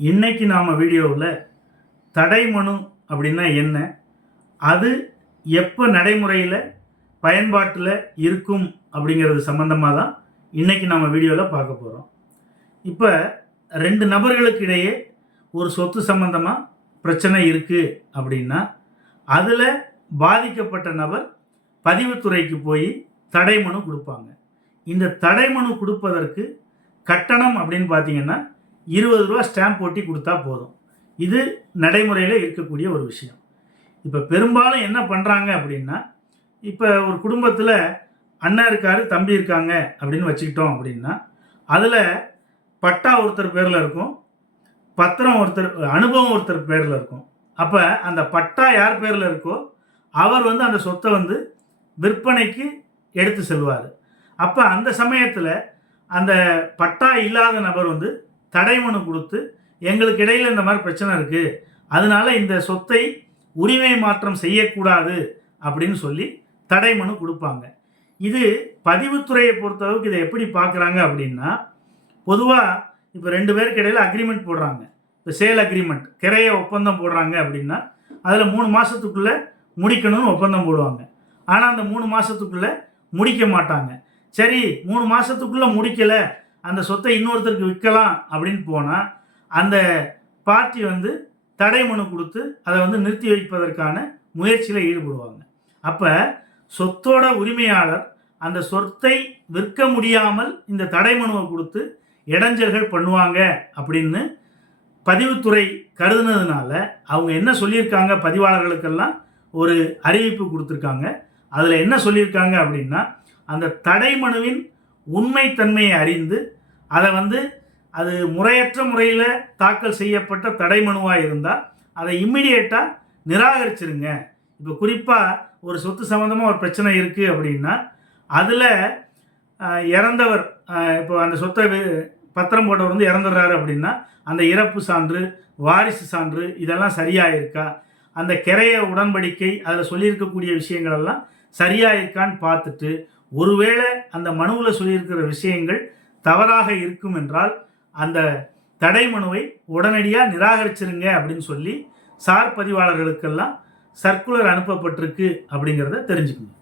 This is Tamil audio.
இன்னைக்கு நாம் வீடியோவில் தடை மனு அப்படின்னா என்ன? அது எப்போ நடைமுறையில் பயன்பாட்டில் இருக்கும் அப்படிங்கிறது சம்மந்தமாக தான் இன்றைக்கி நம்ம வீடியோவில் பார்க்க போகிறோம் இப்போ ரெண்டு நபர்களுக்கு இடையே ஒரு சொத்து சம்மந்தமாக பிரச்சனை இருக்குது அப்படின்னா அதில் பாதிக்கப்பட்ட நபர் பதிவுத்துறைக்கு போய் தடை மனு கொடுப்பாங்க. இந்த தடை மனு கொடுப்பதற்கு கட்டணம் அப்படின்னு பார்த்தீங்கன்னா இருபது ரூபா ஸ்டாம்ப் ஒட்டி கொடுத்தா போதும். இது நடைமுறையில் இருக்கக்கூடிய ஒரு விஷயம். இப்போ பெரும்பாலும் என்ன பண்ணுறாங்க அப்படின்னா இப்போ ஒரு குடும்பத்தில் அண்ணன் இருக்காரு தம்பி இருக்காங்க அப்படின்னு வச்சுக்கிட்டோம் அப்படின்னா அதில் பட்டா ஒருத்தர் பேரில் இருக்கும் பத்திரம் ஒருத்தர் அனுபவம் ஒருத்தர் பேரில் இருக்கும். அப்போ அந்த பட்டா யார் பேரில் இருக்கோ அவர் வந்து அந்த சொத்தை வந்து விற்பனைக்கு எடுத்து செல்வார். அப்போ அந்த சமயத்தில் அந்த பட்டா இல்லாத நபர் வந்து தடை மனு கொடுத்து எங்களுக்கு இடையில் இந்த மாதிரி பிரச்சனை இருக்குது அதனால இந்த சொத்தை உரிமை மாற்றம் செய்யக்கூடாது அப்படின்னு சொல்லி தடை மனு கொடுப்பாங்க. இது பதிவுத்துறையை பொறுத்தளவுக்கு இதை எப்படி பார்க்குறாங்க அப்படின்னா பொதுவாக இப்போ ரெண்டு பேருக்கு இடையில் அக்ரிமெண்ட் போடுறாங்க. இப்போ சேல் அக்ரிமெண்ட் கிரைய ஒப்பந்தம் போடுறாங்க அப்படின்னா அதில் மூணு மாதத்துக்குள்ளே முடிக்கணும்னு ஒப்பந்தம் போடுவாங்க. ஆனால் அந்த மூணு மாதத்துக்குள்ளே முடிக்க மாட்டாங்க. சரி மூணு மாதத்துக்குள்ளே முடிக்கலை அந்த சொத்தை இன்னொருத்தருக்கு விற்கலாம் அப்படின்னு போனால் அந்த பார்ட்டி வந்து தடை மனு கொடுத்து அதை வந்து நிறுத்தி வைப்பதற்கான முயற்சியில் ஈடுபடுவாங்க. அப்போ சொத்தோட உரிமையாளர் அந்த சொத்தை விற்க முடியாமல் இந்த தடை மனுவை கொடுத்து இடைஞ்சல்கள் பண்ணுவாங்க அப்படின்னு பதிவுத்துறை கருதுனதுனால அவங்க என்ன சொல்லியிருக்காங்க? பதிவாளர்களுக்கெல்லாம் ஒரு அறிவிப்பு கொடுத்துருக்காங்க. அதில் என்ன சொல்லியிருக்காங்க அப்படின்னா அந்த தடை மனுவின் உண்மைத்தன்மையை அறிந்து அதை வந்து அது முறையற்ற முறையில் தாக்கல் செய்யப்பட்ட தடை மனுவாக இருந்தால் அதை இம்மிடியேட்டாக நிராகரிச்சிருங்க. இப்போ குறிப்பாக ஒரு சொத்து சம்மந்தமாக ஒரு பிரச்சனை இருக்குது அப்படின்னா அதில் இறந்தவர் இப்போ அந்த சொத்தை பத்திரம் போட்டவர் வந்து இறந்துடுறாரு அப்படின்னா அந்த இறப்பு சான்று வாரிசு சான்று இதெல்லாம் சரியாக இருக்கா அந்த கிரைய உடன்படிக்கை அதில் சொல்லியிருக்கக்கூடிய விஷயங்களெல்லாம் சரியாக இருக்கான்னு பார்த்துட்டு ஒருவேளை அந்த மனுவில் சொல்லியிருக்கிற விஷயங்கள் தவறாக இருக்கும் என்றால் அந்த தடை மனுவை உடனடியாக நிராகரிச்சிருங்க அப்படின்னு சொல்லி சார் பதிவாளர்களுக்கெல்லாம் சர்க்குலர் அனுப்பப்பட்டிருக்கு அப்படிங்கிறத தெரிஞ்சுக்கணும்.